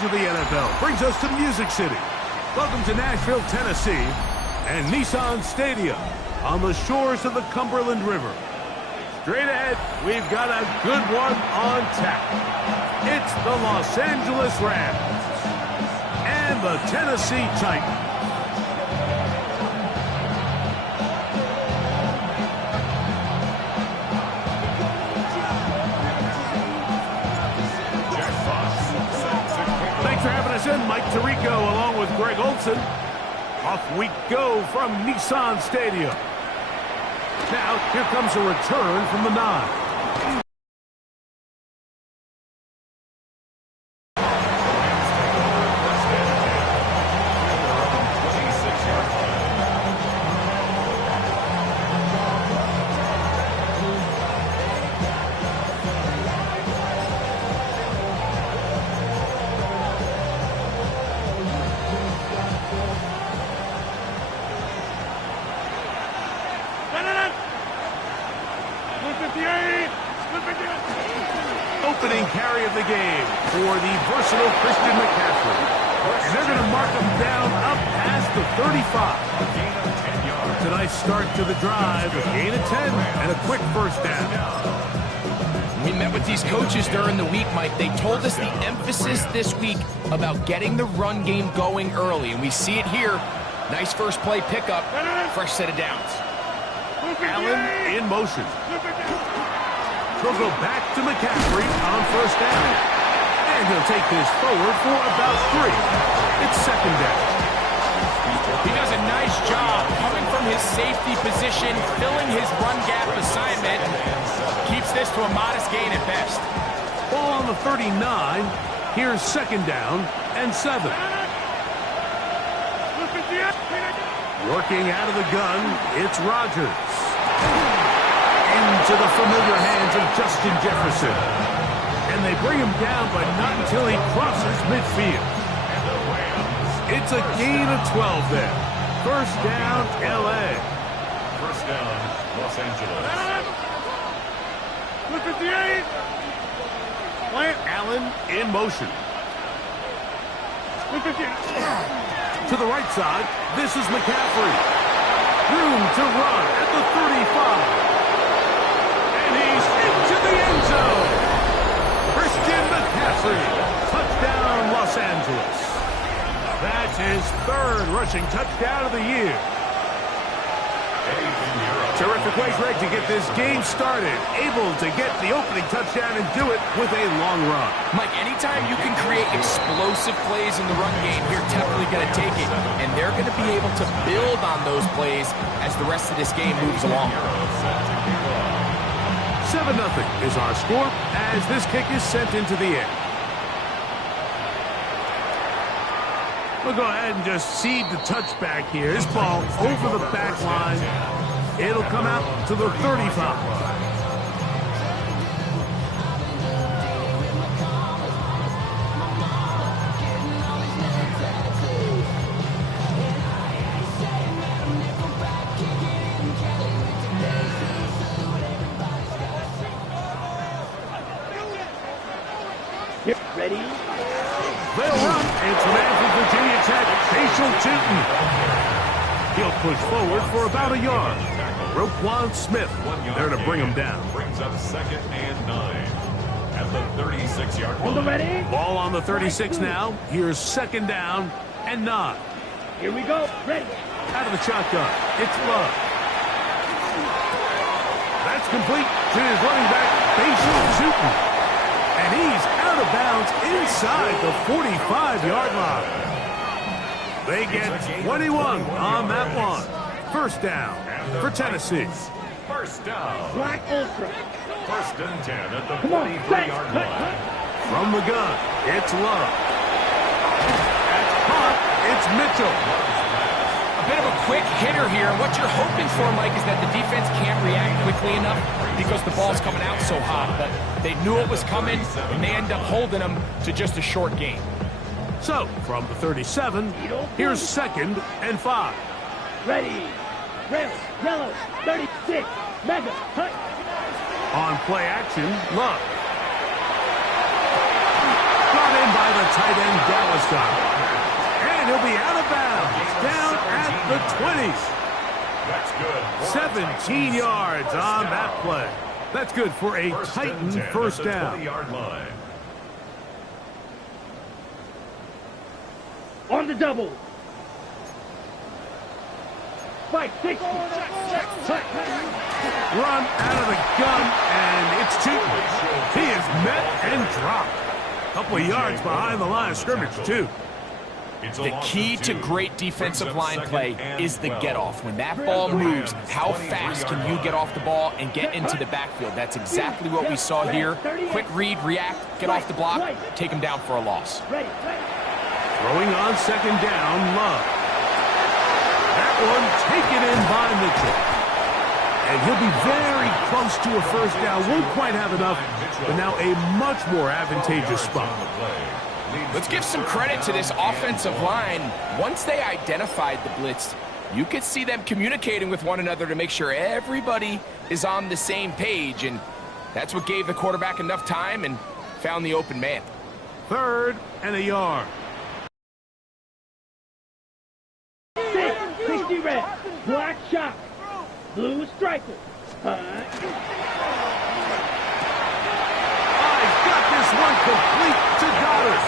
coverage of the NFL brings us to Music City. Welcome to Nashville, Tennessee, and Nissan Stadium on the shores of the Cumberland River. Straight ahead, we've got a good one on tap. It's the Los Angeles Rams and the Tennessee Titans. Thanks for having us in, Mike Tirico, along with Greg Olson. Off we go from Nissan Stadium. Now, here comes a return from the 9. Opening carry of the game for the versatile Christian McCaffrey. And they're going to mark him down up past the 35. It's a nice start to the drive, a gain of 10 and a quick first down. We met with these coaches during the week, Mike. They told us the emphasis this week about getting the run game going early, and we see it here. Nice first play pickup, fresh set of downs. Allen in motion. He'll go back to McCaffrey on first down. And he'll take this forward for about 3. It's second down. He does a nice job coming from his safety position, filling his run gap assignment. Keeps this to a modest gain at best. Ball on the 39. Here's second down and 7. Working out of the gun, it's Rodgers. Into the familiar hands of Justin Jefferson. And they bring him down, but not until he crosses midfield. It's a gain of 12 there. First down, L.A. First down, Los Angeles. Look at the 8. Allen in motion. To the right side, this is McCaffrey. Room to run at the 35. He's into the end zone. Christian McCaffrey. Touchdown, Los Angeles. That's his 3rd rushing touchdown of the year. Terrific way, Greg, to get this game started. Able to get the opening touchdown and do it with a long run. Mike, anytime you can create explosive plays in the run game, you're definitely going to take it. And they're going to be able to build on those plays as the rest of this game moves along. 7-0 is our score as this kick is sent into the air. We'll go ahead and just cede the touchback here. This ball over the back line. It'll come out to the 35. Ready? They'll run. It's man from Virginia Tech, Facial Tootin. He'll push forward for about a yard. Roquan Smith there to bring him down. Brings up second and 9 at the 36-yard line. Ready? Ball on the 36 now. Here's second down and 9. Here we go. Ready? Out of the shotgun. It's Love. That's complete to his running back, Facial Tootin. And he's out of bounds inside the 45-yard line. They get 21 on that one. First down for Tennessee. First down. Black Ultra. First and 10 at the 43-yard line. From the gun, it's Love. That's caught. It's Mitchell. A bit of a quick hitter here. What you're hoping for, Mike, is that the defense can't react quickly enough because the ball's coming out so hot. But they knew it was coming, and they end up holding them to just a short gain. So, from the 37, here's second and 5. Ready? Red, yellow, 36, mega, hut. On play action, Love. Brought in by the tight end, the 20. That's good. 17 yards on that play. That's good for a Titan first down. 20-yard line. On the double. 560. Run out of the gun, and it's two. He is met and dropped. A couple of yards behind the line of scrimmage, too. The key to great defensive line play is the get-off. When that ball moves, how fast can you get off the ball and get into the backfield? That's exactly what we saw here. Quick read, react, get off the block, take him down for a loss. Throwing on second down, Love. That one taken in by Mitchell. And he'll be very close to a first down. Won't quite have enough, but now a much more advantageous spot. Let's give some credit to this offensive line. Once they identified the blitz, you could see them communicating with one another to make sure everybody is on the same page, and that's what gave the quarterback enough time and found the open man. 3rd and a yard. 60 red, black shock, blue striker. He's got this one complete to Goddard.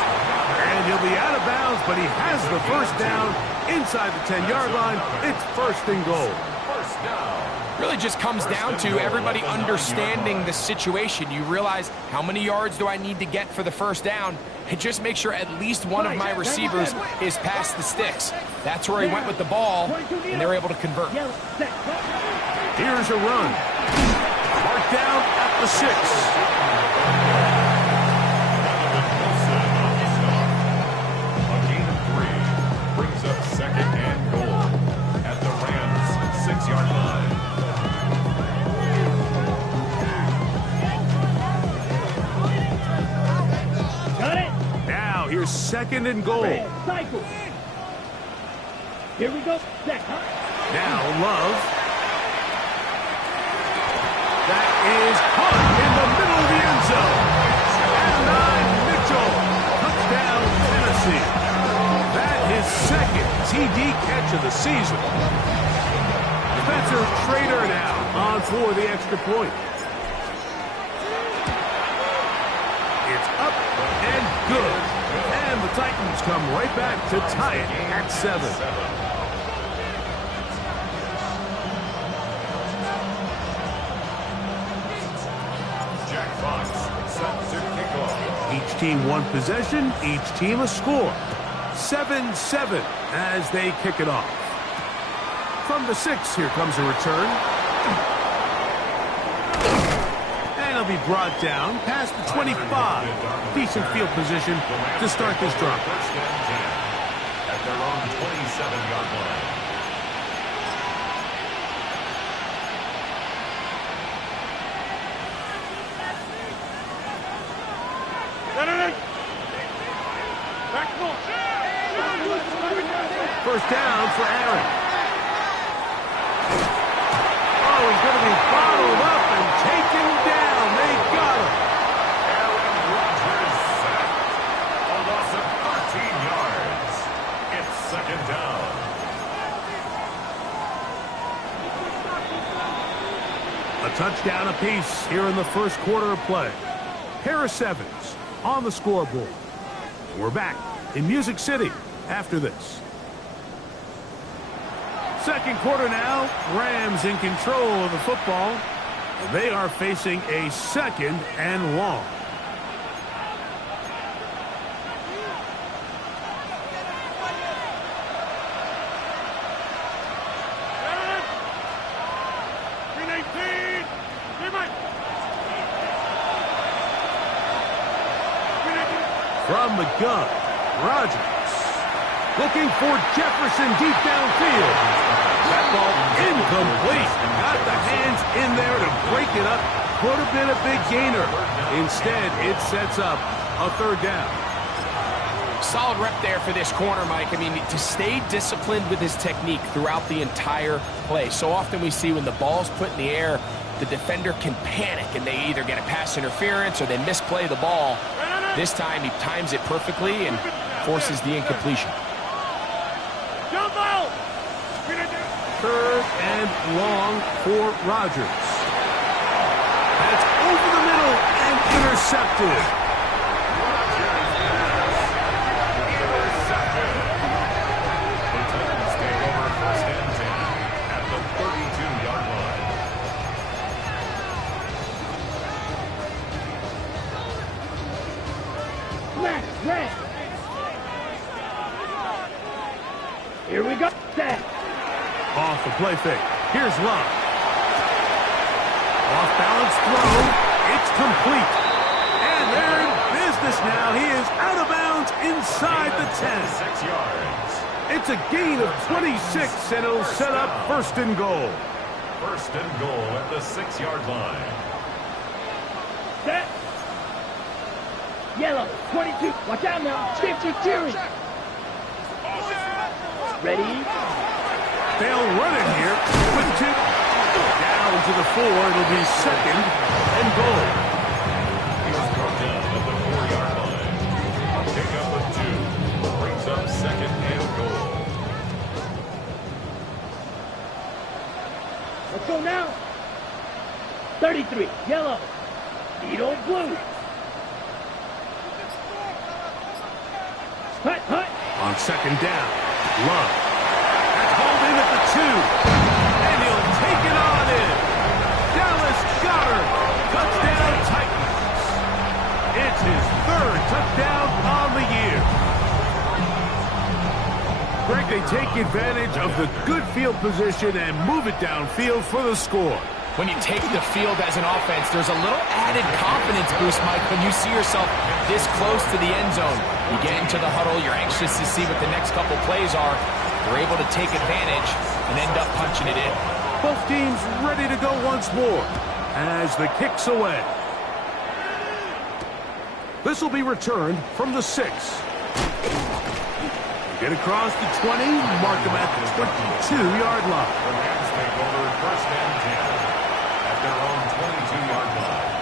And he'll be out of bounds, but he has the first down inside the 10-yard line. It's 1st and goal. First down. Really just comes down to everybody understanding the situation. You realize how many yards do I need to get for the first down, and just make sure at least one of my receivers is past the sticks. That's where he went with the ball, and they're able to convert. Here's a run. Marked down at the 6. A gain of 3 brings up 2nd and goal at the Rams' 6-yard line. Got it. Now here's 2nd and goal. Cycle. Here we go. Now Love. That is caught in the middle of the end zone. And Mitchell. Touchdown, Tennessee. That is 2nd TD catch of the season. Spencer Trader now on for the extra point. It's up and good. And the Titans come right back to tie it at 7. Each team one possession, each team a score. 7-7 as they kick it off. From the 6, here comes a return. And it'll be brought down past the 25. Decent field position to start this drive. At their own 27-yard line. First down for Aaron. Oh, he's going to be bottled up and taken down. They got him. Aaron Rodgers sacked. A loss of 13 yards. It's 2nd down. A touchdown apiece here in the first quarter of play. Harris Evans on the scoreboard. We're back in Music City after this. Second quarter now. Rams in control of the football. They are facing a 2nd and long. From the gun, Rodgers looking for Jefferson deep downfield. That ball incomplete. Got the hands in there to break it up. Could have been a big gainer. Instead, it sets up a 3rd down. Solid rep there for this corner, Mike. I mean, to stay disciplined with his technique throughout the entire play. So often we see when the ball's put in the air, the defender can panic and they either get a pass interference or they misplay the ball. This time he times it perfectly and forces the incompletion. Third and long for Rodgers. That's over the middle and intercepted. Intercepted. The Titans take over first and 10 at the 32-yard line. Flag, red. Here we go. Set. Off the play fake. Here's Love. Off balance throw. It's complete. And they're in business now. He is out of bounds inside the 10. 6 yards. It's a gain of 26, and it'll set up first and goal. First and goal at the 6-yard line. Set. Yellow, 22. Watch out now. 52. Ready? They'll run it here with 2. Down to the 4. It'll be second and goal. He's brought down at the 4-yard line. Pick up of 2. Brings up second and goal. Let's go now. 33. Yellow. Needle blue. Hut, hut. On second down, Love. That's hauled in at the 2. And he'll take it on in. Dallas Goedert. Touchdown Titans. It's his 3rd touchdown on the year. Greg, they take advantage of the good field position and move it downfield for the score. When you take the field as an offense, there's a little added confidence boost, Mike, when you see yourself this close to the end zone. You get into the huddle, you're anxious to see what the next couple plays are. You're able to take advantage and end up punching it in. Both teams ready to go once more as the kick's away. This will be returned from the 6. Get across the 20, mark them at the 22-yard line. The Rams take over first and 10 at their own 22-yard line.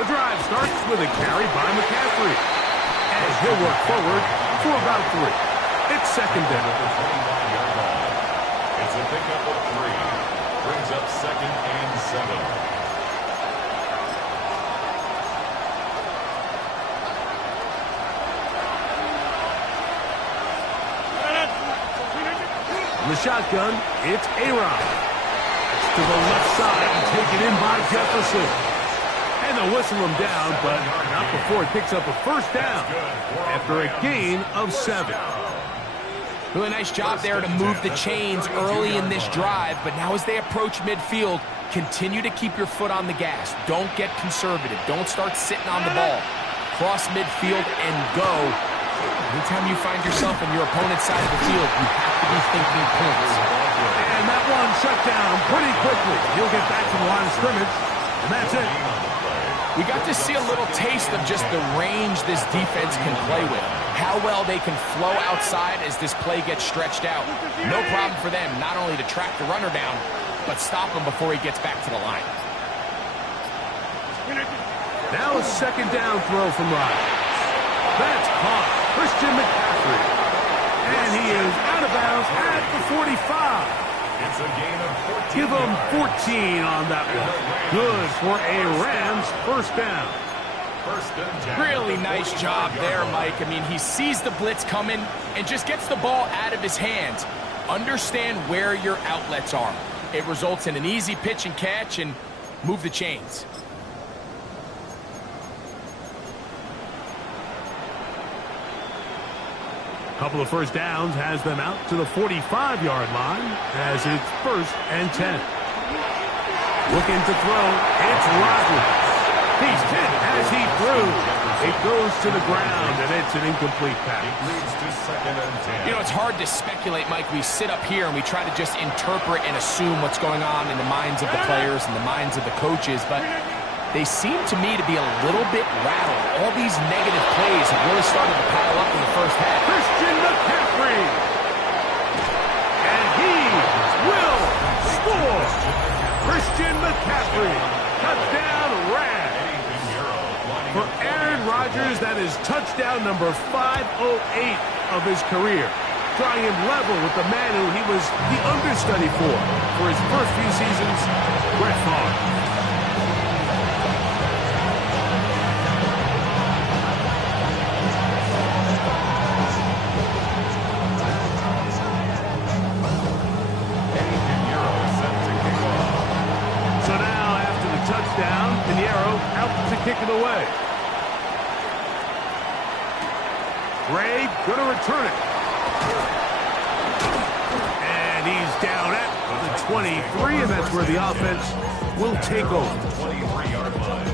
The drive starts with a carry by McCaffrey. As he'll work forward for about 3. It's second down. At the 25-yard line. It's a pickup of 3. Brings up second and 7. The shotgun, it's A-Rod. It's to the left side and taken in by Jefferson. And they'll whistle him down, but not before it picks up a first down after a gain of 7. Really nice job there to move the chains early in this drive, but now as they approach midfield, continue to keep your foot on the gas. Don't get conservative. Don't start sitting on the ball. Cross midfield and go. Anytime you find yourself on your opponent's side of the field, you have to be thinking points. And that one shut down pretty quickly. He'll get back to the line of scrimmage, and that's it. We got to see a little taste of just the range this defense can play with. How well they can flow outside as this play gets stretched out. No problem for them not only to track the runner down, but stop him before he gets back to the line. Now a second down throw from Rodgers. That's caught. Christian McCaffrey. And he is out of bounds at the 45. It's a gain of 14. Give him 14 on that one. Good for a Rams first down. First and 10. Really nice job there, Mike. I mean, he sees the blitz coming and just gets the ball out of his hands. Understand where your outlets are. It results in an easy pitch and catch and move the chains. Couple of first downs has them out to the 45-yard line as it's first and 10. Looking to throw, it's Rodgers. He's hit as he threw. It goes to the ground, and it's an incomplete pass. It leads to second and 10. You know, it's hard to speculate, Mike. We sit up here and we try to just interpret and assume what's going on in the minds of the players and the minds of the coaches, but they seem to me to be a little bit rattled. All these negative plays have really started to pile up in the first half. Christian McCaffrey. And he will score. Christian McCaffrey Touchdown, Rams. For Aaron Rodgers, that is touchdown number 508 of his career. Drawing him level with the man who he was the understudy for his first few seasons, Brett Favre. Kick it away. Gray going to return it. And he's down at the 23, and that's where the offense will take over. 23-yard line.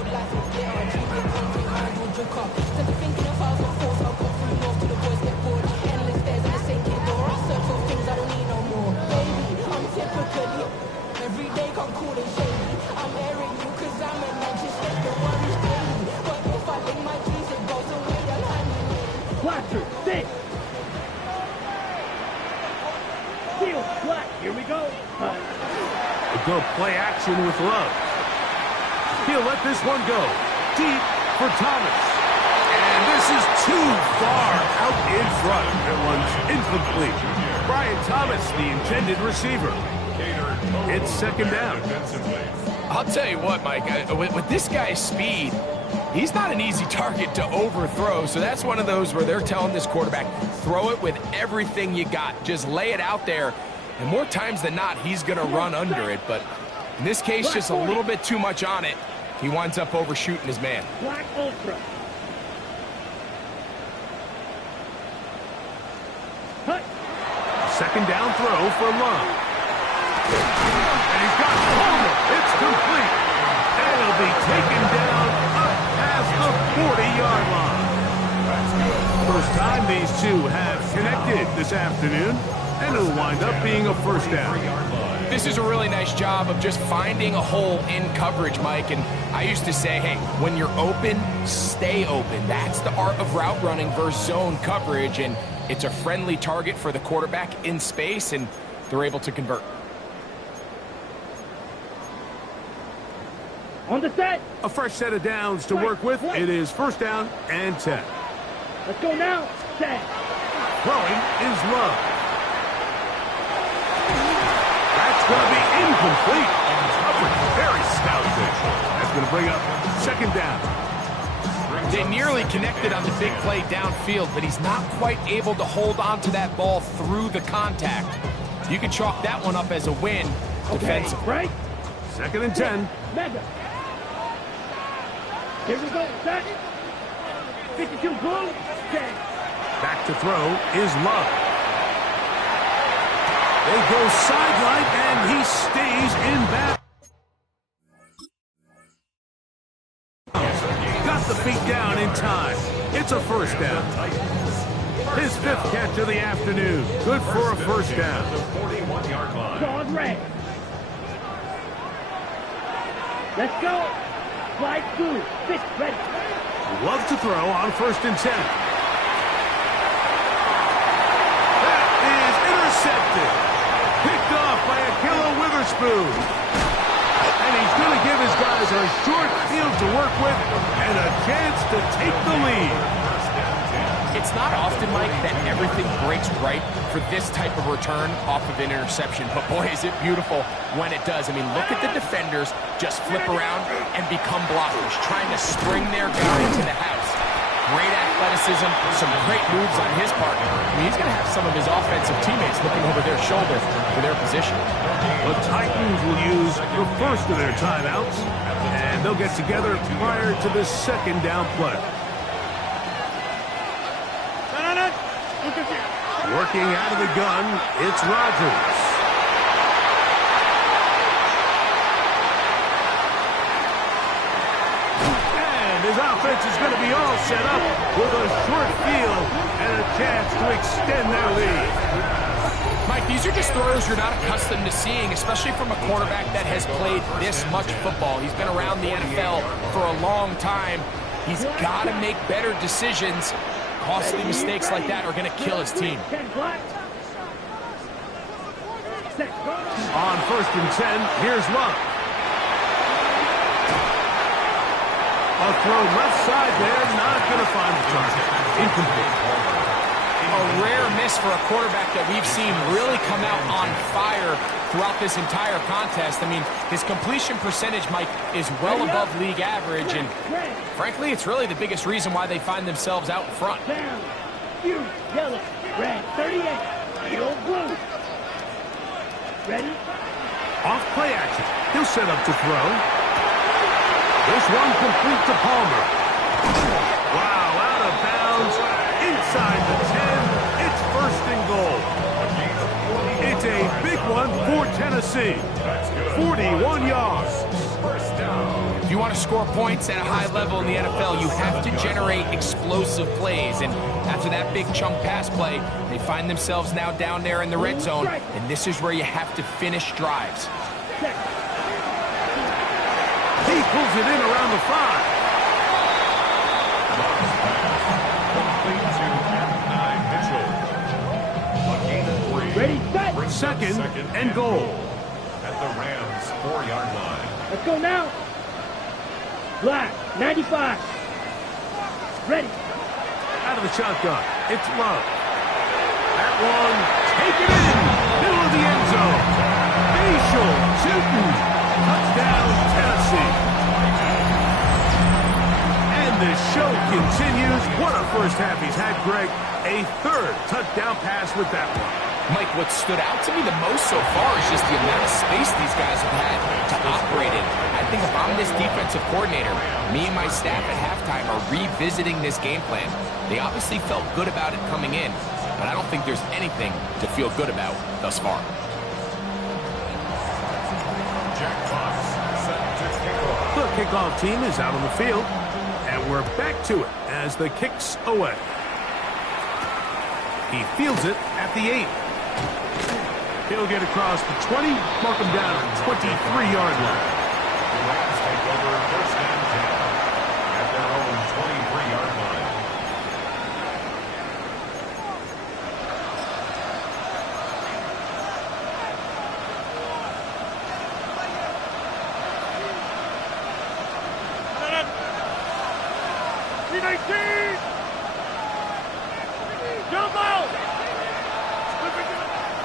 Every day come cool and shady. I'm airing you cause I'm a Manchester, don't worry daily. But if I lick my keys, it goes away, I'm handling it. Blaster, six. Seal, black, here we go. A go play action with Love. He'll let this one go. Deep for Thomas. And this is too far out in front. That one's incomplete. Brian Thomas, the intended receiver. It's second down. I'll tell you what, Mike, with this guy's speed, he's not an easy target to overthrow. So that's one of those where they're telling this quarterback, throw it with everything you got. Just lay it out there. And more times than not, he's going to run under it. But in this case, just a little bit too much on it. He winds up overshooting his man. Black Ultra. Hut. Second down throw for Love. And he's got Homer. It's complete. And it'll be taken down up past the 40-yard line. First time these two have connected this afternoon, and it'll wind up being a first down. This is a really nice job of just finding a hole in coverage, Mike. And I used to say, hey, when you're open, stay open. That's the art of route running versus zone coverage. And it's a friendly target for the quarterback in space, and they're able to convert. On the set. A fresh set of downs to work with. It is first down and 10. Let's go now. Set. Throwing is Love. That's going to be incomplete. Coverage very stout. That's going to bring up second down. They nearly connected on the big play downfield, but he's not quite able to hold on to that ball through the contact. You can chalk that one up as a win defensively. Right. Second and 10. Mega. Here we go. Set. 52 blue. Set. Back to throw is Love. They go sideline, and he stays in back. Got the feet down in time. It's a first down. His fifth catch of the afternoon. Good for a first down. Dog red. Let's go. Flag blue. Six ready. Love to throw on first and 10. That is intercepted. Picked off by Ahkello Witherspoon. And he's going to give his guys a short field to work with and a chance to take the lead. It's not often, Mike, that everything breaks right for this type of return off of an interception. But boy, is it beautiful when it does. I mean, look at the defenders just flip around and become blockers, trying to string their guy to the house. Great athleticism, some great moves on his part. I mean, he's going to have some of his offensive teammates looking over their shoulder for their position. The Titans will use the first of their timeouts, and they'll get together prior to the second down play. Working out of the gun, it's Rodgers. And his offense is going to be all set up with a short field and a chance to extend their lead. Mike, these are just throws you're not accustomed to seeing, especially from a quarterback that has played this much football. He's been around the NFL for a long time. He's got to make better decisions. Costly mistakes like that are going to kill his team. On first and 10, here's Love. A throw left side there, not going to find the target. Incomplete. A rare miss for a quarterback that we've seen really come out on fire throughout this entire contest. I mean, his completion percentage, Mike, is well above league average, and frankly, it's really the biggest reason why they find themselves out in front. Down. You, yellow, red, 38. Yellow, blue. Ready? Off play action. He'll set up to throw. This one complete to Palmer. Wow, out of bounds. Inside the 10. It's first and goal. It's a big one for Tennessee. 41 yards. First down. If you want to score points at a high level in the NFL, you have to generate explosive plays. And after that big chunk pass play, they find themselves now down there in the red zone. And this is where you have to finish drives. He pulls it in around the 5. Complete to M9 Mitchell. A gain of 3. Ready, set. Brings up Second and goal. At the Rams' 4-yard line. Let's go now. Black, 95. Ready. Out of the shotgun. It's Love. That one, taken in. Middle of the end zone. Facial shooting. Touchdown, Tennessee. And the show continues. What a first half he's had, Greg. A third touchdown pass with that one. Mike, what stood out to me the most so far is just the amount of space these guys have had to operate in. I think if I'm this defensive coordinator, me and my staff at halftime are revisiting this game plan. They obviously felt good about it coming in, but I don't think there's anything to feel good about thus far. Jack Fox set to kick off. The kickoff team is out on the field, and we're back to it as the kick's away. He fields it at the 8. He'll get across the 20, mark him down at 23-yard line. The Rams take over first and 10 at their own 23-yard line.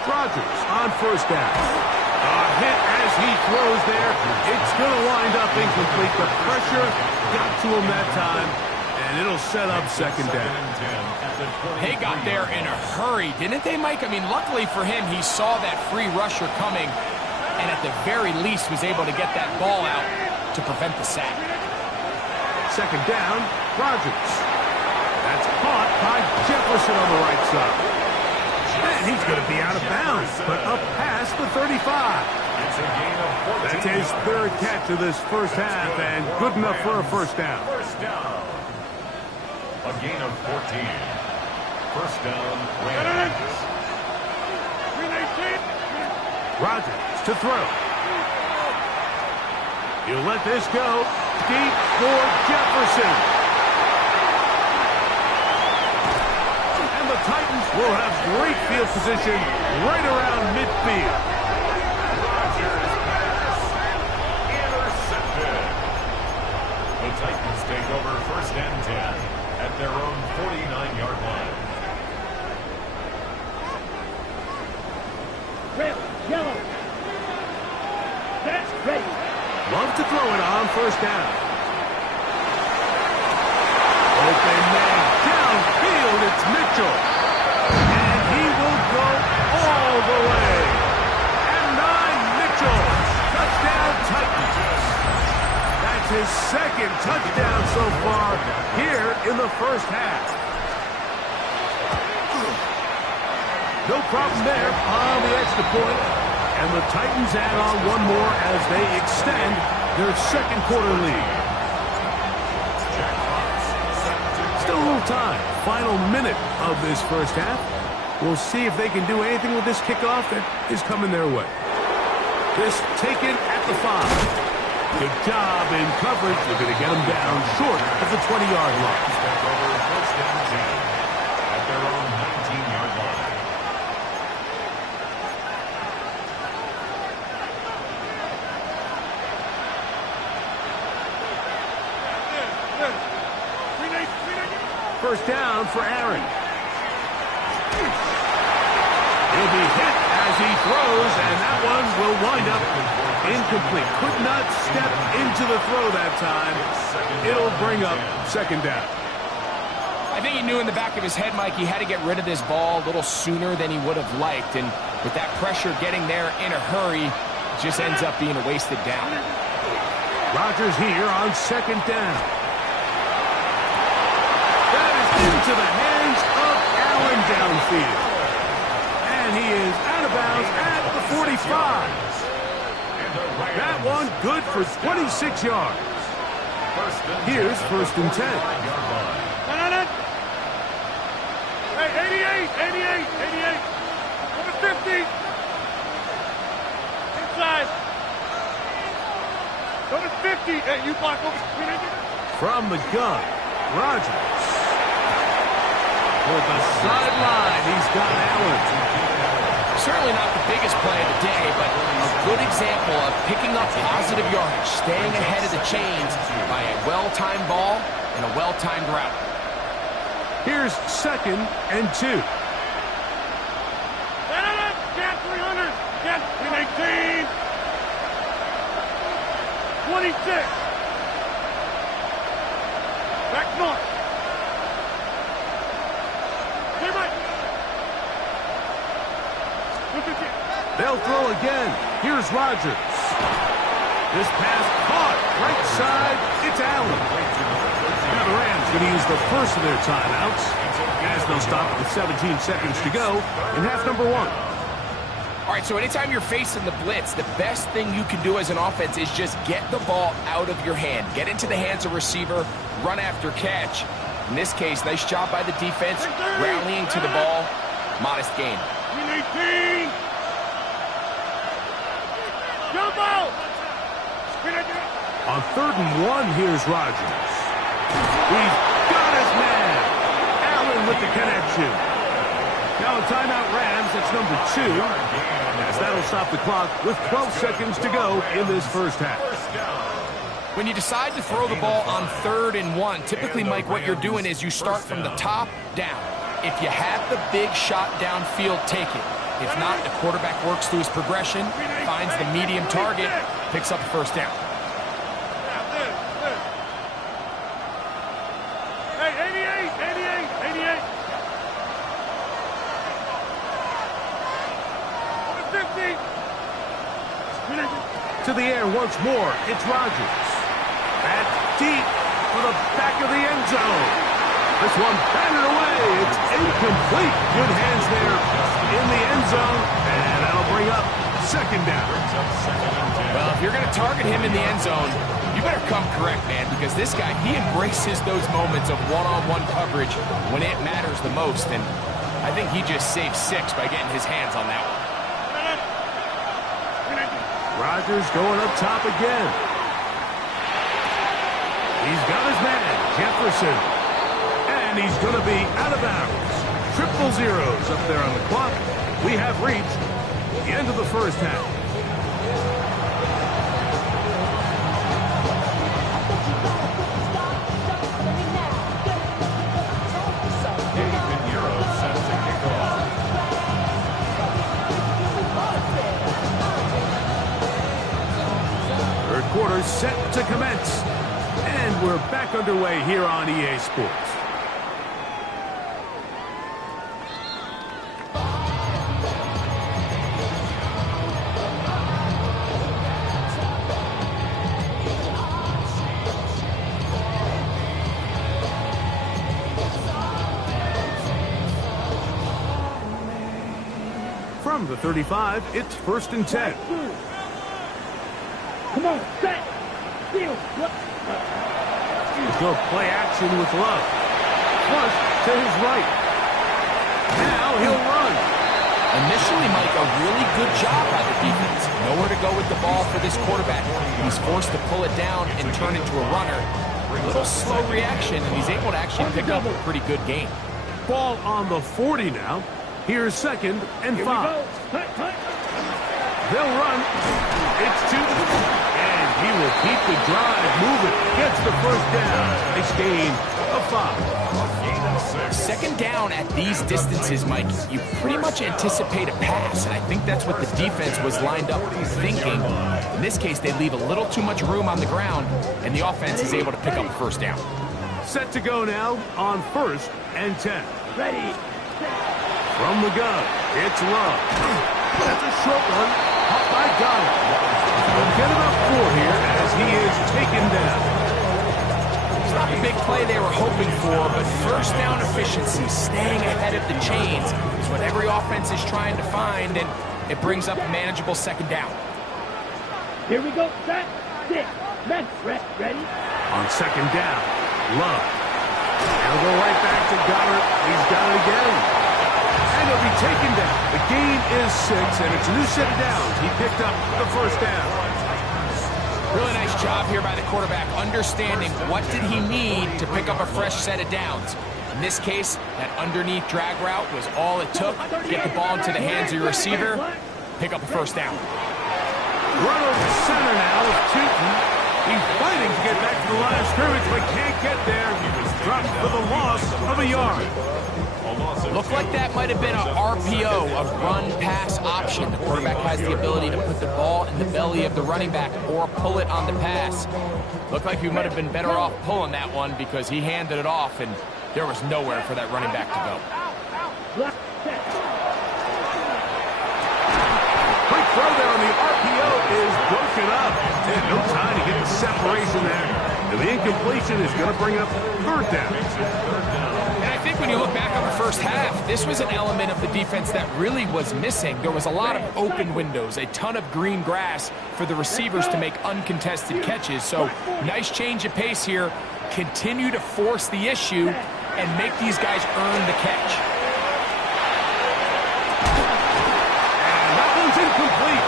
Rodgers on first down. A hit as he throws there. It's going to wind up incomplete. The pressure got to him that time, and it'll set up second down. They got there in a hurry, didn't they, Mike? I mean, luckily for him, he saw that free rusher coming, and at the very least was able to get that ball out to prevent the sack. Second down, Rodgers. That's caught by Jefferson on the right side. And he's going to be out of bounds, but up past the 35. It's a gain of 14. That's his third catch of this first half, and good enough for a first down. First down. A gain of 14. First down, Rams. Rodgers to throw. He'll let this go. Deep for Jefferson. And the Titans will have great field position right around midfield. Rodgers pass intercepted. The Titans take over first and 10 at their own 49-yard line. Red, yellow. That's ready. Love to throw it on first down. Open man downfield, it's Mitchell. And he will go all the way. And 9, Mitchell. Touchdown, Titans. That's his second touchdown so far here in the first half. No problem there on the extra point. And the Titans add on one more as they extend their second quarter lead. Still a little time. Final minute of this first half. We'll see if they can do anything with this kickoff that is coming their way. This taken at the 5. Good job in coverage. They're going to get them down short of the 20-yard line. Step over first and 10 at their own 19-yard line. First down for Aaron. He'll be hit as he throws, and that one will wind up incomplete. Could not step into the throw that time. It'll bring up second down. I think he knew in the back of his head, Mike, he had to get rid of this ball a little sooner than he would have liked. And with that pressure getting there in a hurry, it just ends up being a wasted down. Rodgers here on second down. That is into the hands of Allen downfield. And he is out of bounds at the 45. That one good for 26 yards. Here's first and 10. Hey, 88. Number 50. Inside. Number 50. Hey, you block over. From the gun, Rodgers. Toward the sideline, he's got Allen. Certainly not the biggest play of the day, but a good example of picking up positive yardage, staying ahead of the chains by a well-timed ball and a well-timed route. Here's second and 2. Get 300. Get 18. 26. Back north. Stay right. They'll throw again. Here's Rodgers. This pass caught. Right side. It's Allen. Now the Rams going to use the first of their timeouts as they'll stop with 17 seconds to go in half number 1. All right, so anytime you're facing the blitz, the best thing you can do as an offense is just get the ball out of your hand. Get into the hands of receiver, run after catch. In this case, nice job by the defense, rallying to the ball. Modest gain. 18. Jump out. On third and 1, here's Rodgers. He's got his man. Allen with the connection. Now a timeout Rams, that's number 2. As that'll stop the clock with 12 seconds to go in this first half. When you decide to throw the ball on third and 1, typically, Mike, what you're doing is you start from the top down. If you have the big shot downfield, take it. If not, the quarterback works through his progression, finds the medium target, picks up the first down. Hey, 88. 50. To the air once more, it's Rodgers. That's deep for the back of the end zone. This one batted away. It's incomplete. Good hands there in the end zone. And that'll bring up second down. Well, if you're going to target him in the end zone, you better come correct, man, because this guy, he embraces those moments of one-on-one coverage when it matters the most. And I think he just saved 6 by getting his hands on that one. Rodgers going up top again. He's got his man, Jefferson. And he's going to be out of bounds. Triple zeros up there on the clock. We have reached the end of the first half. Third quarter set to commence. And we're back underway here on EA Sports. From the 35, it's first and 10. Come on, set. Steal. He's going to play action with Love. Flush to his right. Now he'll run. Initially, Mike, a really good job by the defense. Nowhere to go with the ball for this quarterback. He's forced to pull it down and turn into a runner. A little slow reaction, and he's able to actually pick up a pretty good gain. Ball on the 40 now. Here's second and 5. They'll run. It's 2. And he will keep keep the drive moving. Gets the first down. Nice gain of 5. Gain of 6. Second down at these distances, Mike, you pretty much anticipate a pass, and I think that's what the defense was lined up thinking. In this case, they leave a little too much room on the ground, and the offense is able to pick up a first down. Set to go now on 1st and 10. Ready. From the gun, it's Love. That's a short one. Caught by Goddard. They'll get about 4 here as he is taken down. It's not the big play they were hoping for, but first down efficiency, staying ahead of the chains, is what every offense is trying to find, and it brings up a manageable second down. Here we go. Set. 6. Left. Ready. On second down, Love. They'll go right back to Goddard. He's got it again. And he'll be taken down. The gain is 6, and it's a new set of downs. He picked up the first down. Really nice job here by the quarterback, understanding what did he need to pick up a fresh set of downs. In this case, that underneath drag route was all it took. Get the ball into the hands of your receiver, pick up a first down. Run over center now with Tootin. He's fighting to get back to the line of scrimmage, but can't get there. He was dropped for the loss of a yard. Looked like that might have been a RPO, a run-pass option. The quarterback has the ability to put the ball in the belly of the running back or pull it on the pass. Looked like he might have been better off pulling that one because he handed it off, and there was nowhere for that running back to go. Quick throw there on the RPO is broken up. And no time to get the separation there. And the incompletion is going to bring up 3rd down. And I think when you look back on the first half, this was an element of the defense that really was missing. There was a lot of open windows, a ton of green grass for the receivers to make uncontested catches. So nice change of pace here. Continue to force the issue and make these guys earn the catch. And that one's incomplete.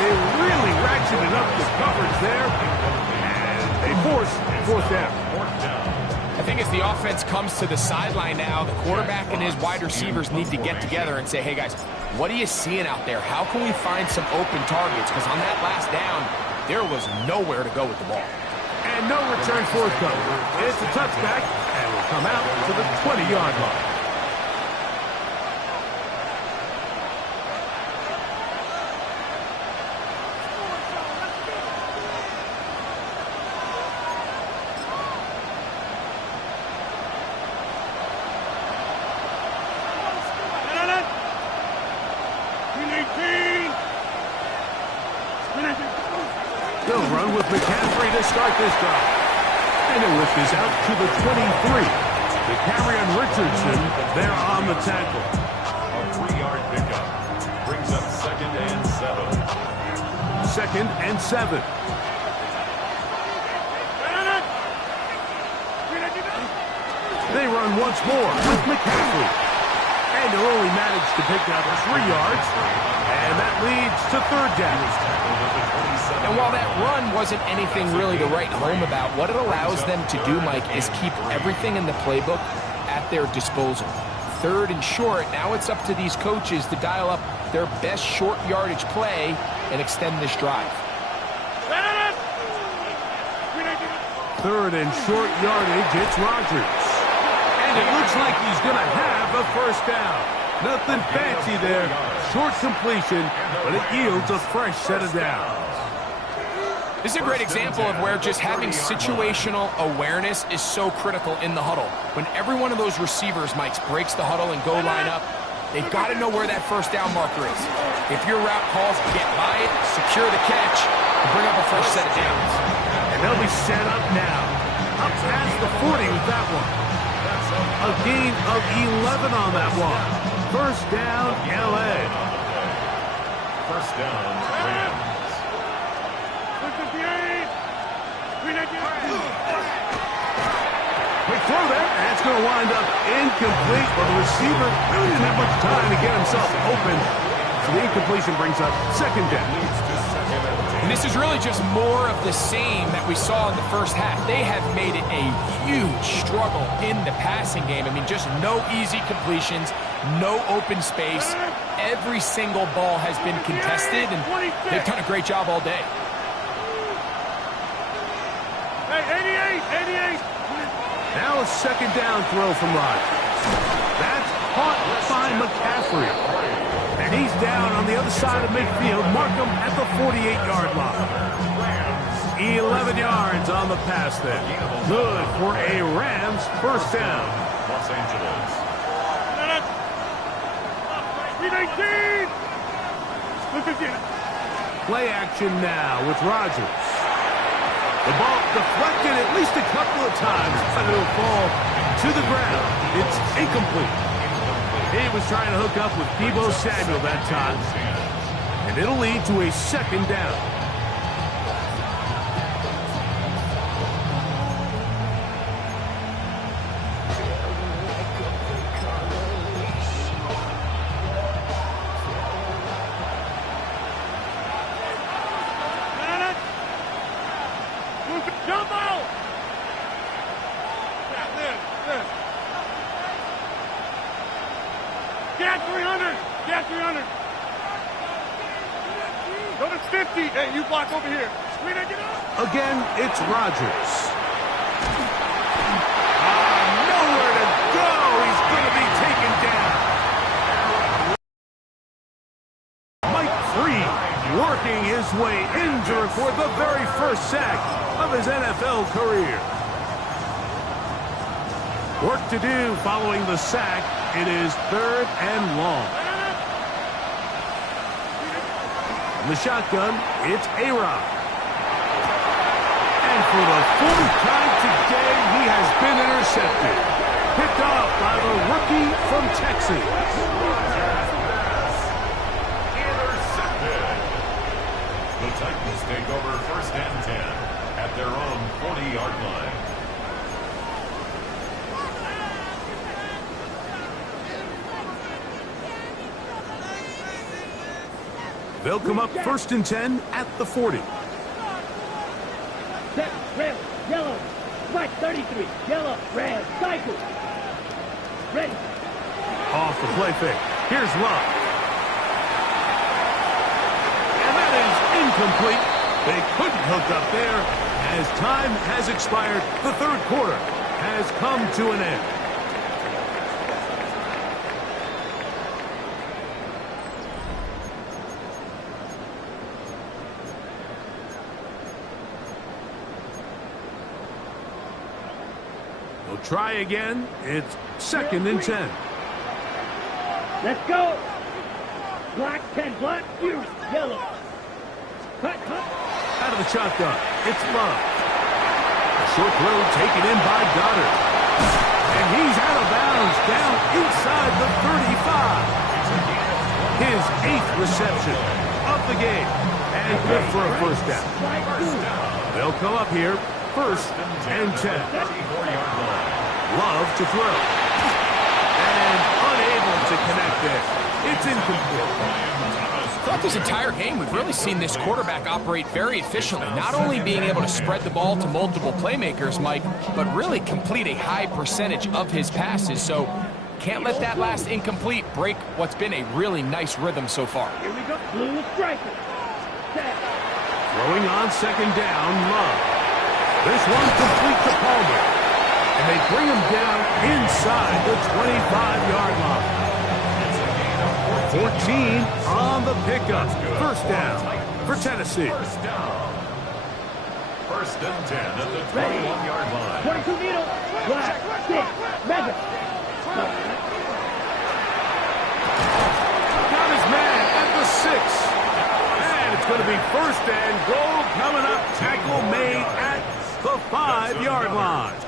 They really ratcheted up the coverage there. And they force 4th down. I think as the offense comes to the sideline now, the quarterback and his wide receivers need to get together and say, hey guys, what are you seeing out there? How can we find some open targets? Because on that last down, there was nowhere to go with the ball. And no return forthcoming. It's a touchback, and will come out to the 20-yard line. They'll run with McCaffrey to start this drive. And the lift is out to the 23. The carry on Richardson there on the tackle. A 3-yard pickup brings up 2nd and 7. 2nd and 7. They run once more with McCaffrey. And they'll only manage to pick up 3 yards. And that leads to 3rd down. And while that run wasn't anything really to write home about, what it allows them to do, Mike, is keep everything in the playbook at their disposal. 3rd and short, now it's up to these coaches to dial up their best short yardage play and extend this drive. 3rd and short yardage, it's Rodgers. And it looks like he's going to have a first down. Nothing fancy there. Short completion, but it yields a fresh set of downs. This is a great example of where just having situational awareness is so critical in the huddle. When every one of those receivers, Mike, breaks the huddle and go line up, they've got to know where that first down marker is. If your route calls, get by it, secure the catch, and bring up a fresh set of downs. And they'll be set up now. Up past the 40 with that one. A gain of 11 on that one. First down, LA. First down, Rams. Quick throw there, and it's going to wind up incomplete, but the receiver really didn't have much time to get himself open. So the incompletion brings up 2nd down. And this is really just more of the same that we saw in the first half. They have made it a huge struggle in the passing game. I mean, just no easy completions, no open space. Every single ball has been contested, and they've done a great job all day. Now a second down throw from Rodgers. That's caught by McCaffrey. And he's down on the other side of midfield. Mark him at the 48-yard line. 11 yards on the pass then. Good for a Rams first down. Los Angeles. 319. Play action now with Rodgers. The ball deflected at least a couple of times, but it'll fall to the ground. It's incomplete. He was trying to hook up with Deebo Samuel that time, and it'll lead to a second down. Get 300. Get 300. Go to 50. Hey, you block over here. Screen it, get up. Again, it's Rodgers. Nowhere to go. He's going to be taken down. Mike Freed working his way in to record the very first sack of his NFL career. Work to do following the sack. It is 3rd and long. In the shotgun, it's A-Rod. And for the 4th time today, he has been intercepted. Picked off by the rookie from Texas. Intercepted. The Titans take over 1st and 10 at their own 40-yard line. They'll come up 1st and 10 at the 40. Set, red, yellow, white 33, yellow, red, cycle. Ready. Off the play fake. Here's Love. And that is incomplete. They couldn't hook up there. As time has expired, the 3rd quarter has come to an end. They'll try again. It's 2nd and 10. Let's go. Black 10, black, you, yellow. Cut. Out of the shotgun, it's Love. A short throw taken in by Goddard. And he's out of bounds down inside the 35. His 8th reception of the game. And good for a first down. They'll come up here 1st and 10. Love to throw. And unable to connect there. It's incomplete. Throughout this entire game, we've really seen this quarterback operate very efficiently, not only being able to spread the ball to multiple playmakers, Mike, but really complete a high percentage of his passes. So can't let that last incomplete break what's been a really nice rhythm so far. Here we go. Blue striker. Set. Throwing on 2nd down, Love. This one complete to Palmer. And they bring him down inside the 25-yard line. 14 on the pickup. 1st down for Tennessee. 1st down. 1st and 10 at the 21-yard line. 22 needle. Black, 6, mega. Got his man at the 6. And it's going to be 1st and goal coming up. Tackle made at the 5-yard line.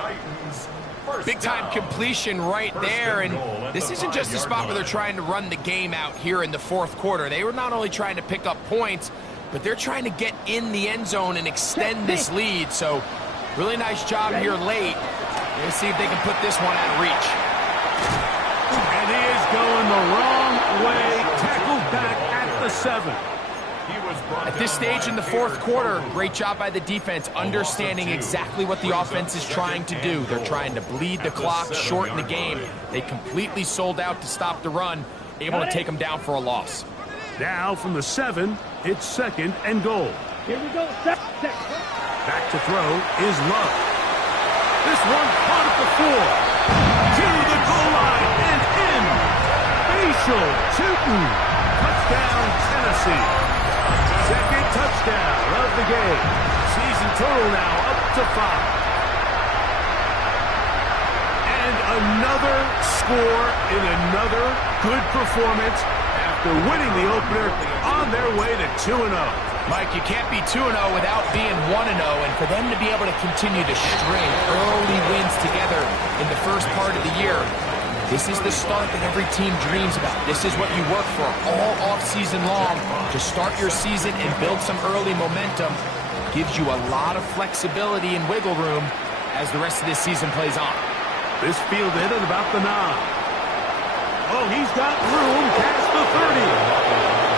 Big-time completion right there, and this isn't just a spot where they're trying to run the game out here in the 4th quarter. They were not only trying to pick up points, but they're trying to get in the end zone and extend this lead. So really nice job here late. Let's see if they can put this one out of reach. And he is going the wrong way. Tackled back at the 7. At this stage in the 4th quarter, great job by the defense, understanding exactly what the offense is trying to do. They're trying to bleed the clock, shorten the game. They completely sold out to stop the run, able to take them down for a loss. Now from the 7, it's 2nd and goal. Here we go. Set. Back to throw is Love. This one caught at the 4. To the goal line and in. Facial Tootin. Touchdown, Tennessee. Second touchdown of the game. Season total now up to 5. And another score in another good performance after winning the opener on their way to 2-0. Mike, you can't be 2-0 without being 1-0, and for them to be able to continue to string early wins together in the first part of the year, this is the start that every team dreams about. This is what you work for all offseason long, to start your season and build some early momentum. Gives you a lot of flexibility and wiggle room as the rest of this season plays on. This fielded at about the 9. Oh, he's got room past the 30.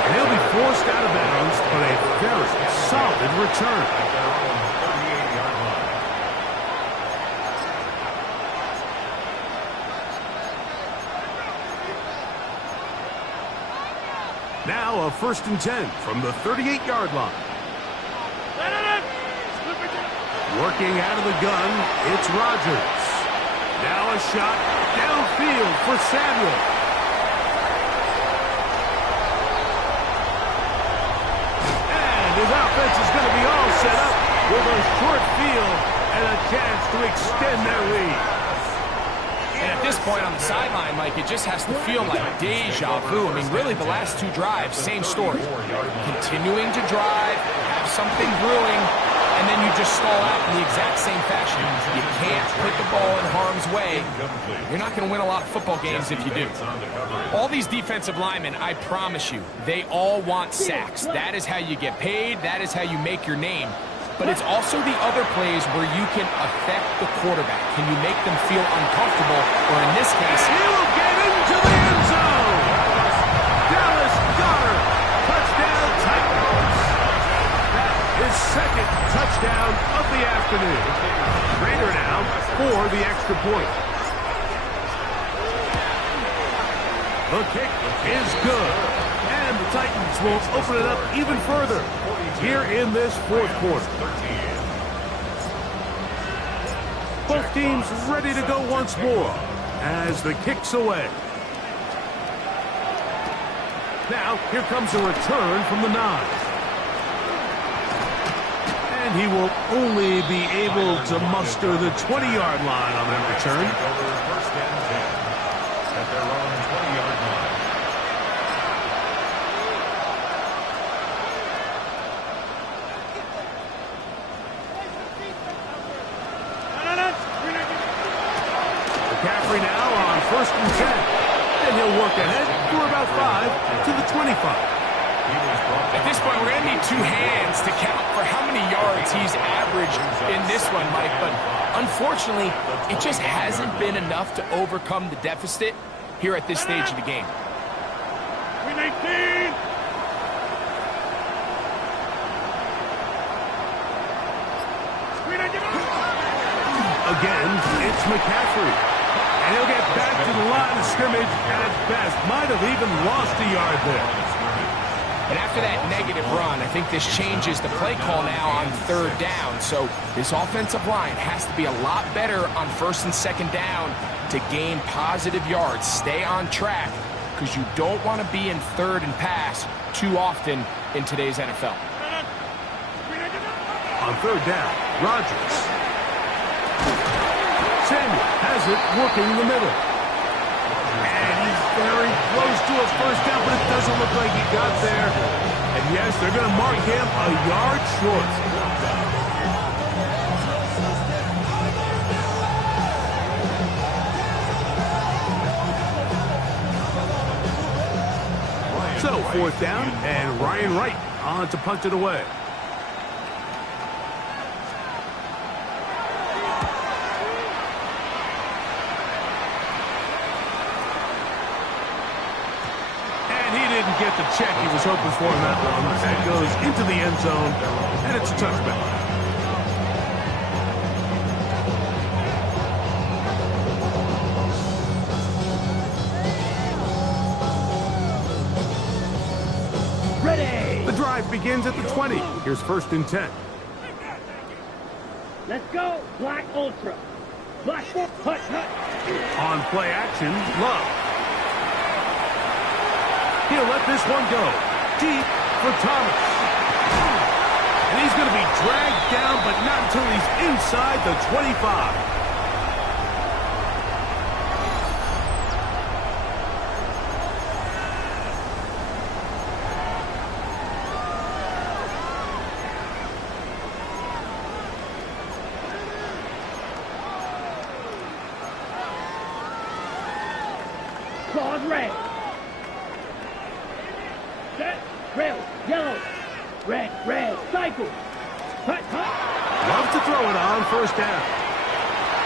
And he'll be forced out of bounds, but a very solid return. Now a 1st and 10 from the 38-yard line. Working out of the gun, it's Rodgers. Now a shot downfield for Samuel. And his offense is going to be all set up with a short field and a chance to extend their lead. And at this point on the sideline, Mike, it just has to feel like deja vu. I mean, really, the last 2 drives, same story. Continuing to drive, have something brewing, and then you just stall out in the exact same fashion. You can't put the ball in harm's way. You're not going to win a lot of football games if you do. All these defensive linemen, I promise you, they all want sacks. That is how you get paid. That is how you make your name. But it's also the other plays where you can affect the quarterback. Can you make them feel uncomfortable? Or in this case, he will get into the end zone. Dallas Goedert, touchdown Titans. His second touchdown of the afternoon. Raider now for the extra point. The kick is good. And the Titans will open it up even further here in this 4th quarter. Both teams ready to go once more as the kick's away. Now, here comes a return from the 9. And he will only be able to muster the 20-yard line on that return. First and 10 at their own 20-yard line. McCaffrey now on 1st and 10. And he'll work ahead for about 5 to the 25. at this point, we're going to need 2 hands to count for how many yards he's averaged in this one, Mike. But unfortunately, it just hasn't been enough to overcome the deficit here at this stage of the game. Again, it's McCaffrey. And he'll get back to the line of scrimmage at best. Might have even lost a yard there. And after that negative run, I think this changes the play call now on 3rd down. So this offensive line has to be a lot better on 1st and 2nd down to gain positive yards. Stay on track, because you don't want to be in 3rd and pass too often in today's NFL. On 3rd down, Rodgers. Samuel has it working the middle. And he's very close to a 1st down, but it doesn't look like he got there. And yes, they're going to mark him a yard short. So 4th down, and Ryan Wright on to punt it away. Get the check he was hoping for in that one. That goes into the end zone, and it's a touchback. Ready! The drive begins at the 20. Here's 1st and 10. Let's go, Black Ultra. Black, hut, hut. On play action, Love. He'll let this one go. Deep for Thomas. And he's going to be dragged down, but not until he's inside the 25. Claws red. Set, red, yellow. Red, cycle. Hut, hut. Love to throw it on first down.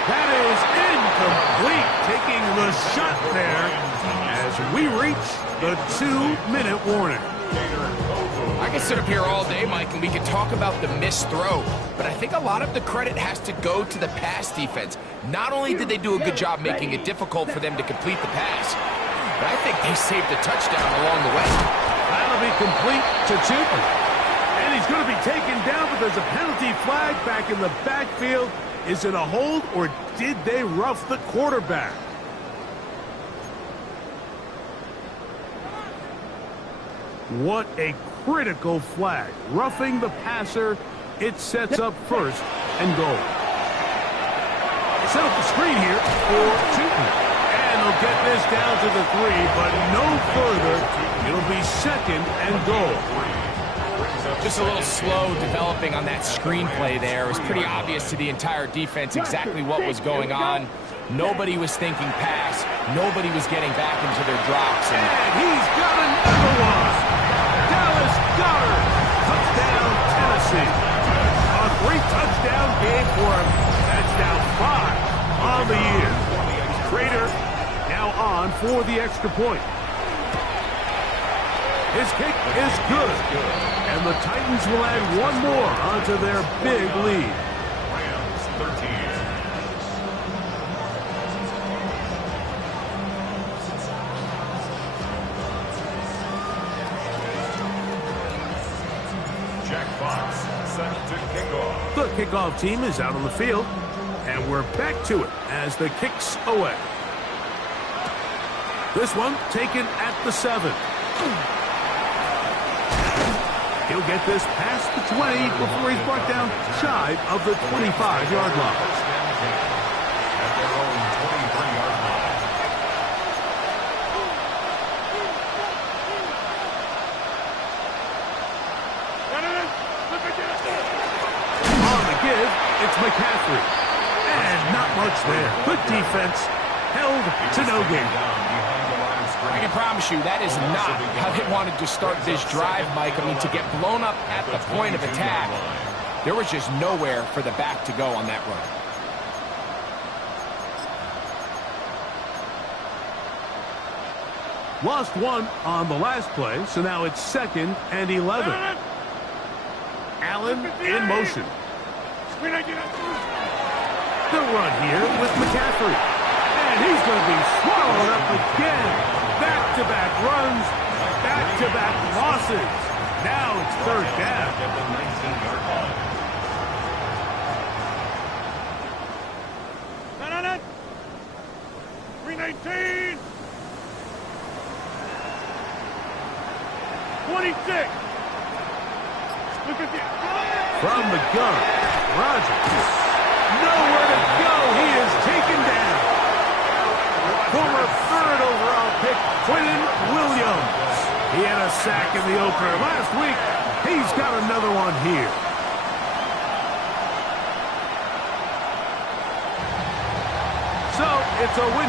That is incomplete. Taking the shot there as we reach the 2-minute warning. I could sit up here all day, Mike, and we could talk about the missed throw, but I think a lot of the credit has to go to the pass defense. Not only did they do a good job making it difficult for them to complete the pass, but I think they saved a touchdown along the way. That'll be complete to Chipper. And he's going to be taken down, but there's a penalty flag back in the backfield. Is it a hold, or did they rough the quarterback? What a critical flag. Roughing the passer. It sets up first and goal. Set up the screen here for Chipper. And they'll get this down to the 3, but no further. It'll be second and goal. Just a little slow developing on that screenplay there. It was pretty obvious to the entire defense exactly what was going on. Nobody was thinking pass. Nobody was getting back into their drops. And he's got another one. Dallas Goedert. Touchdown, Tennessee. A 3-touchdown game for him. That's now 5 on the year. Trader now on for the extra point. His kick is good. And the Titans will add one more onto their big lead. Rams 13. Jack Fox set to kick off. The kickoff team is out on the field. And we're back to it as the kick's away. This one taken at the 7. He'll get this past the 20 before he's brought down shy of the 25-yard line. At their own 23-yard line. On the give, it's McCaffrey. And not much there. Good defense. Held to no gain. I can promise you that is not how they wanted to start this drive, Mike. I mean, to get blown up at the point of attack, there was just nowhere for the back to go on that run. Lost one on the last play, so now it's 2nd and 11. Allen in motion. The run here with McCaffrey. And he's going to be swallowed up again. Back-to-back runs, back-to-back losses. Now it's 3rd down. At the 19-yard line. 319. 26. Look at the... From the gun, Rodgers. Nowhere to go. He is taken down. Former 3rd overall pick, Quentin Williams. He had a sack in the opener last week. He's got another one here. So it's a win.